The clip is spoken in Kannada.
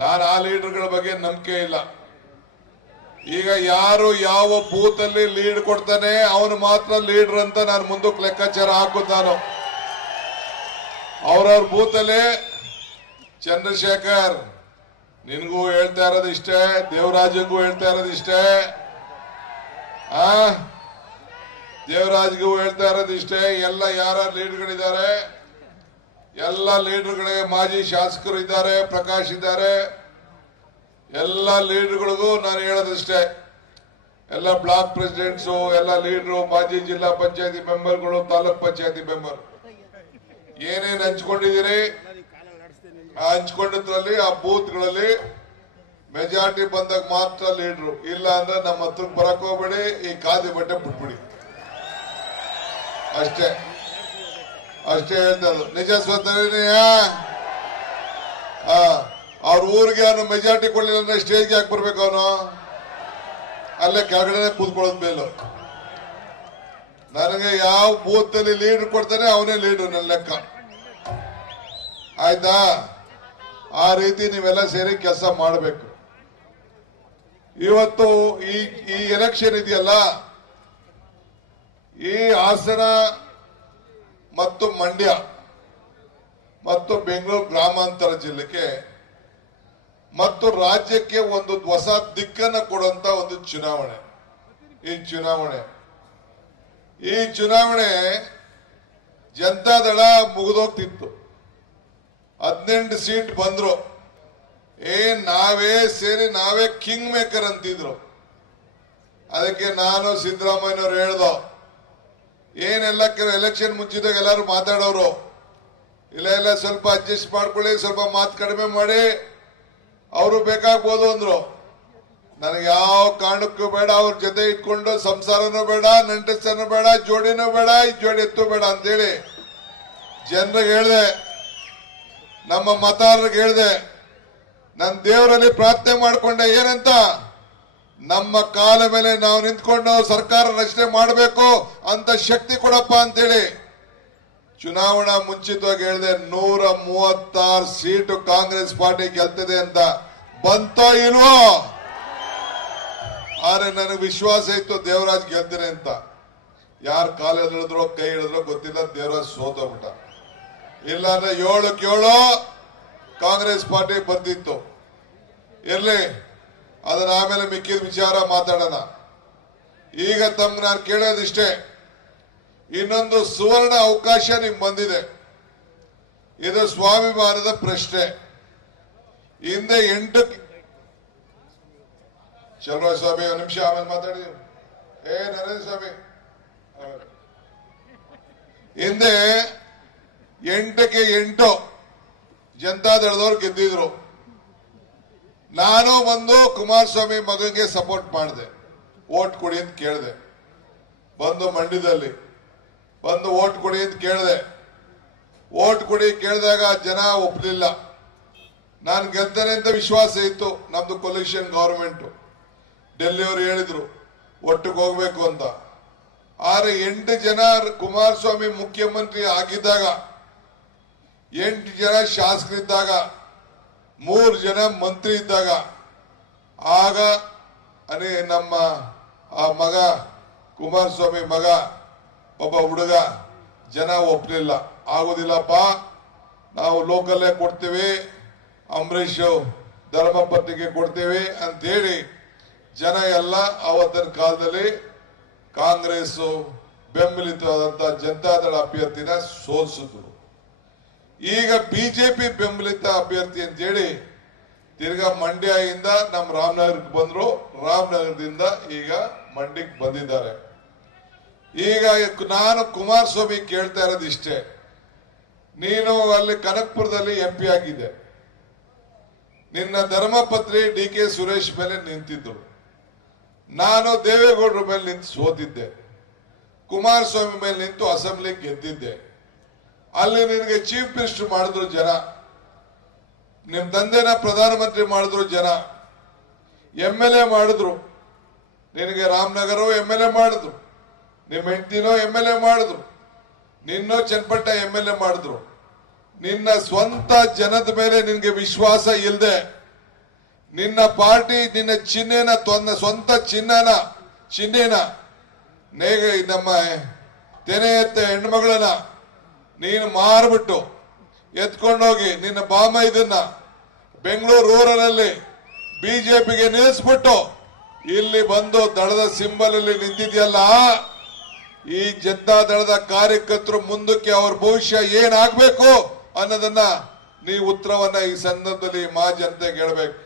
ನಾನು ಆ ಲೀಡರ್ಗಳ ಬಗ್ಗೆ ನಂಬಿಕೆ ಇಲ್ಲ. ಈಗ ಯಾರು ಯಾವ ಬೂತ್ ಅಲ್ಲಿ ಲೀಡ್ ಕೊಡ್ತಾನೆ ಅವನು ಮಾತ್ರ ಲೀಡರ್ ಅಂತ ನಾನು ಮುಂದಕ್ಕೆ ಲೆಕ್ಕಾಚಾರ ಹಾಕುತ್ತಾನು. ಅವ್ರವ್ರ ಬೂತ್ ಅಲ್ಲಿ ಚಂದ್ರಶೇಖರ್ ನಿನ್ಗೂ ಹೇಳ್ತಾ ಇರೋದು ಇಷ್ಟೇ, ದೇವರಾಜಂಗೂ ಹೇಳ್ತಾ ಇರೋದು ಇಷ್ಟೇ, ದೇವರಾಜ್ಗೂ ಹೇಳ್ತಾ ಇರೋದು ಇಷ್ಟೇ. ಎಲ್ಲ ಯಾರ ಲೀಡರ್ಗಳಿದ್ದಾರೆ, ಎಲ್ಲ ಲೀಡರ್ಗಳಿಗೆ ಮಾಜಿ ಶಾಸಕರು ಇದ್ದಾರೆ, ಪ್ರಕಾಶ್ ಇದ್ದಾರೆ, ಎಲ್ಲ ಲೀಡರ್ಗಳಿಗೂ ನಾನು ಹೇಳೋದಿಷ್ಟೇ. ಎಲ್ಲ ಬ್ಲಾಕ್ ಪ್ರೆಸಿಡೆಂಟ್ಸು, ಎಲ್ಲ ಲೀಡರು, ಮಾಜಿ ಜಿಲ್ಲಾ ಪಂಚಾಯತಿ ಮೆಂಬರ್ಗಳು, ತಾಲೂಕ್ ಪಂಚಾಯತಿ ಮೆಂಬರ್ ಏನೇನು ಹಂಚ್ಕೊಂಡಿದ್ದೀರಿ ಆ ಹಂಚ್ಕೊಂಡಿದ್ರಲ್ಲಿ ಆ ಬೂತ್ಗಳಲ್ಲಿ ಮೆಜಾರಿಟಿ ಬಂದಾಗ ಮಾತ್ರ ಲೀಡರು, ಇಲ್ಲ ಅಂದ್ರೆ ನಮ್ಮ ಹತ್ರಕ್ಕೆ ಬರಕ್ ಹೋಗ್ಬೇಡಿ, ಈ ಖಾದಿ ಬಟ್ಟೆ ಬಿಟ್ಬಿಡಿ ಅಷ್ಟೇ. ಅಷ್ಟೇ ಹೇಳ್ತಾರೆ. ನಿಜ ಸ್ವತಃ ಅವ್ರ ಊರಿಗೆ ಅವನು ಮೆಜಾರಿಟಿ ಕೊಡಲಿಲ್ಲ ಅಂದ್ರೆ ಸ್ಟೇಜ್ಗೆ ಯಾಕೆ ಬರ್ಬೇಕು? ಅವನು ಅಲ್ಲೇ ಕೆಳಗಡೆ ಕೂತ್ಕೊಳ್ಳೋದ್ ಮೇಲೂ. ನನಗೆ ಯಾವ ಬೂತ್ ಅಲ್ಲಿ ಲೀಡರ್ ಕೊಡ್ತಾನೆ ಅವನೇ ಲೀಡರ್ ನನ್ನ ಲೆಕ್ಕ. ಆಯ್ತಾ? ಆ ರೀತಿ ನೀವೆಲ್ಲ ಸೇರಿ ಕೆಲಸ ಮಾಡಬೇಕು. ಇವತ್ತು ಈ ಎಲೆಕ್ಷನ್ ಇದೆಯಲ್ಲ, ಈ ಹಾಸನ ಮತ್ತು ಮಂಡ್ಯ ಮತ್ತು ಬೆಂಗಳೂರು ಗ್ರಾಮಾಂತರ ಜಿಲ್ಲೆಗೆ ಮತ್ತು ರಾಜ್ಯಕ್ಕೆ ಒಂದು ಹೊಸ ದಿಕ್ಕನ್ನು ಕೊಡುವಂತ ಒಂದು ಚುನಾವಣೆ. ಈ ಚುನಾವಣೆ ಜನತಾದಳ ಮುಗಿದೋಗ್ತಿತ್ತು. 18 ಸೀಟ್ ಬಂದ್ರು. ನಾವೇ ಸೇರಿ ನಾವೇ ಕಿಂಗ್ ಮೇಕರ್ ಅಂತಿದ್ರು. ಅದಕ್ಕೆ ನಾನು ಸಿದ್ದರಾಮಯ್ಯನವ್ರು ಹೇಳ್ದೋ, ಏನೆಲ್ಲ ಎಲೆಕ್ಷನ್ ಮುಂಚಿದಾಗ ಎಲ್ಲರೂ ಮಾತಾಡೋರು, ಇಲ್ಲ ಸ್ವಲ್ಪ ಅಡ್ಜಸ್ಟ್ ಮಾಡ್ಕೊಳ್ಳಿ, ಸ್ವಲ್ಪ ಮಾತು ಕಡಿಮೆ ಮಾಡಿ, ಅವರು ಬೇಕಾಗ್ಬೋದು ಅಂದ್ರು. ನನಗೆ ಯಾವ ಕಾರಣಕ್ಕೂ ಬೇಡ, ಅವ್ರ ಜೊತೆ ಇಟ್ಕೊಂಡು ಸಂಸಾರನೂ ಬೇಡ, ನಂಟಸ್ತನೂ ಬೇಡ, ಜೋಡಿನೂ ಬೇಡ, ಈ ಜೋಡಿ ಎತ್ತು ಬೇಡ ಅಂತೇಳಿ ಜನರಿಗೆ ಹೇಳಿದೆ, ನಮ್ಮ ಮತದಾರರಿಗೆ ಹೇಳಿದೆ. ನನ್ನ ದೇವರಲ್ಲಿ ಪ್ರಾರ್ಥನೆ ಮಾಡ್ಕೊಂಡೆ, ಏನಂತ, ನಮ್ಮ ಕಾಲ ಮೇಲೆ ನಾವು ನಿಂತ್ಕೊಂಡು ಸರ್ಕಾರ ರಚನೆ ಮಾಡಬೇಕು ಅಂತ ಶಕ್ತಿ ಕೊಡಪ್ಪ ಅಂತೇಳಿ ಚುನಾವಣಾ ಮುಂಚಿತವಾಗಿ ಹೇಳಿದೆ. 136 ಸೀಟು ಕಾಂಗ್ರೆಸ್ ಪಾರ್ಟಿ ಗೆಲ್ತದೆ ಅಂತ. ಬಂತೋ ಇಲ್ವೋ? ಆದ್ರೆ ನನಗೆ ವಿಶ್ವಾಸ ಇತ್ತು ದೇವರಾಜ್ ಗೆಲ್ತೇನೆ ಅಂತ. ಯಾರು ಕಾಲ ಹಿಡಿದ್ರೋ ಕೈ ಹಿಡಿದ್ರೋ ಗೊತ್ತಿಲ್ಲ, ದೇವರಾಜ್ ಸೋತೋಗ್ಬಿಟ್ಟ. ಇಲ್ಲಾಂದ್ರೆ 7ಕ್ಕೆ 7 ಕಾಂಗ್ರೆಸ್ ಪಾರ್ಟಿ ಬರ್ತಿತ್ತು. ಇರ್ಲಿ, ಅದನ್ನ ಆಮೇಲೆ ಮಿಕ್ಕಿದ ವಿಚಾರ ಮಾತಾಡೋಣ. ಈಗ ತಮ್ಗೆ ನಾನು ಕೇಳೋದಿಷ್ಟೇ, ಇನ್ನೊಂದು ಸುವರ್ಣ ಅವಕಾಶ ನಿಮ್ಗೆ ಬಂದಿದೆ. ಇದು ಸ್ವಾಭಿಮಾನದ ಪ್ರಶ್ನೆ. ಹಿಂದೆ 8 ಚಲೋ ಸ್ವಾಮಿ, ಒಂದು ನಿಮಿಷ ಆಮೇಲೆ ಮಾತಾಡಿದೀವಿ. ನರೇಂದ್ರ ಸ್ವಾಮಿ, ಹಿಂದೆ 8ಕ್ಕೆ 8 ಜನತಾದಳದವ್ರು ಗೆದ್ದಿದ್ರು. ನಾನು ಬಂದು ಕುಮಾರಸ್ವಾಮಿ ಮಗನಿಗೆ ಸಪೋರ್ಟ್ ಮಾಡಿದೆ, ಓಟ್ ಕೊಡಿ ಅಂತ ಕೇಳಿದೆ. ಬಂದು ಮಂಡ್ಯದಲ್ಲಿ ಬಂದು ಓಟ್ ಕೊಡಿ ಅಂತ ಕೇಳಿದೆ. ಓಟ್ ಕೊಡಿ ಕೇಳಿದಾಗ ಜನ ಒಪ್ಪಲಿಲ್ಲ. ನಾನು ಗೆಲ್ತೇನೆ ಅಂತ ವಿಶ್ವಾಸ ಇತ್ತು. ನಮ್ದು ಕೊಲಿಷನ್ ಗವರ್ಮೆಂಟ್, ಡೆಲ್ಲಿಯವರು ಹೇಳಿದ್ರು ಒಟ್ಟಿಗೆ ಹೋಗ್ಬೇಕು ಅಂತ. ಆದ್ರೆ 8 ಜನ ಕುಮಾರಸ್ವಾಮಿ ಮುಖ್ಯಮಂತ್ರಿ ಆಗಿದ್ದಾಗ, 8 ಜನ ಶಾಸಕರಿದ್ದಾಗ, 3 ಜನ ಮಂತ್ರಿ ಇದ್ದಾಗ, ಆಗ ನಮ್ಮ ಆ ಮಗ ಕುಮಾರಸ್ವಾಮಿ ಮಗ ಒಬ್ಬ ಹುಡುಗ ಜನ ಒಪ್ಪಲಿಲ್ಲ. ಆಗುದಿಲ್ಲಪ್ಪ, ನಾವು ಲೋಕಲ್ಲೇ ಕೊಡ್ತೀವಿ, ಅಂಬರೀಷ್ ಧರ್ಮಪತ್ನಿಗೆ ಕೊಡ್ತೀವಿ ಅಂತೇಳಿ ಜನ ಎಲ್ಲ ಅವತ್ತಿನ ಕಾಲದಲ್ಲಿ ಕಾಂಗ್ರೆಸ್ ಬೆಂಬಲಿತವಾದಂತ ಜನತಾದಳ ಅಭ್ಯರ್ಥಿನ ಸೋಲಿಸಿದ್ರು. ಈಗ ಬಿಜೆಪಿ ಬೆಂಬಲಿತ ಅಭ್ಯರ್ಥಿ ಅಂತೇಳಿ ತಿರ್ಗಾ ಮಂಡ್ಯದಿಂದ ನಮ್ಮ ರಾಮನಗರಕ್ಕೆ ಬಂದ್ರು, ರಾಮನಗರದಿಂದ ಈಗ ಮಂಡ್ಯಕ್ಕೆ ಬಂದಿದ್ದಾರೆ. ಈಗ ನಾನು ಕುಮಾರಸ್ವಾಮಿ ಕೇಳ್ತಾ ಇರೋದು ಇಷ್ಟೇ, ನೀನು ಅಲ್ಲಿ ಕನಕಪುರದಲ್ಲಿ MP ಆಗಿದೆ, ನಿನ್ನ ಧರ್ಮಪತ್ನಿ DK ಸುರೇಶ್ ಮೇಲೆ ನಿಂತಿದ್ರು, ನಾನು ದೇವೇಗೌಡರ ಮೇಲೆ ನಿಂತು ಸೋತಿದ್ದೆ, ಕುಮಾರಸ್ವಾಮಿ ಮೇಲೆ ನಿಂತು ಅಸೆಂಬ್ಲಿ ಗೆದ್ದಿದ್ದೆ. ಅಲ್ಲಿ ನಿನಗೆ ಚೀಫ್ ಮಿನಿಸ್ಟರ್ ಮಾಡಿದ್ರು ಜನ, ನಿಮ್ ತಂದೆನ ಪ್ರಧಾನಮಂತ್ರಿ ಮಾಡಿದ್ರು ಜನ, MLA ಮಾಡಿದ್ರು, ನಿನಗೆ ರಾಮನಗರ MLA ಮಾಡಿದ್ರು, ನಿಮ್ಮ ಹೆಂಡತಿನೋ MLA ಮಾಡಿದ್ರು, ನಿನ್ನೋ ಚನ್ನಪಟ್ಟ MLA ಮಾಡಿದ್ರು. ನಿನ್ನ ಸ್ವಂತ ಜನದ ಮೇಲೆ ನಿನ್ಗೆ ವಿಶ್ವಾಸ ಇಲ್ಲದೆ ನಿನ್ನ ಪಾರ್ಟಿ ನಿನ್ನ ಚಿಹ್ನೆನ ಸ್ವಂತ ಚಿಹ್ನೆನ ನಮ್ಮ ತೆನೆ ಎತ್ತ ಹೆಣ್ಮಗಳನ್ನ ನೀನು ಮಾರ್ಬಿಟ್ಟು ಎತ್ಕೊಂಡೋಗಿ ನಿನ್ನ ಇದನ್ನ ಬೆಂಗಳೂರು ರೂರಲ್ ಅಲ್ಲಿ ಬಿಜೆಪಿಗೆ ನಿಲ್ಲಿಸ್ಬಿಟ್ಟು ಇಲ್ಲಿ ಬಂದು ದಳದ ಸಿಂಬಲ್ ಅಲ್ಲಿ ನಿಂತಿದ್ಯಲ್ಲ, ಈ ಜನತಾ ದಳದ ಕಾರ್ಯಕರ್ತರು ಮುಂದಕ್ಕೆ ಅವ್ರ ಭವಿಷ್ಯ ಏನಾಗಬೇಕು ಅನ್ನೋದನ್ನ ನೀವು ಉತ್ತರವನ್ನ ಈ ಸಂದರ್ಭದಲ್ಲಿ ಜನತೆಗೆ ಹೇಳ್ಬೇಕು.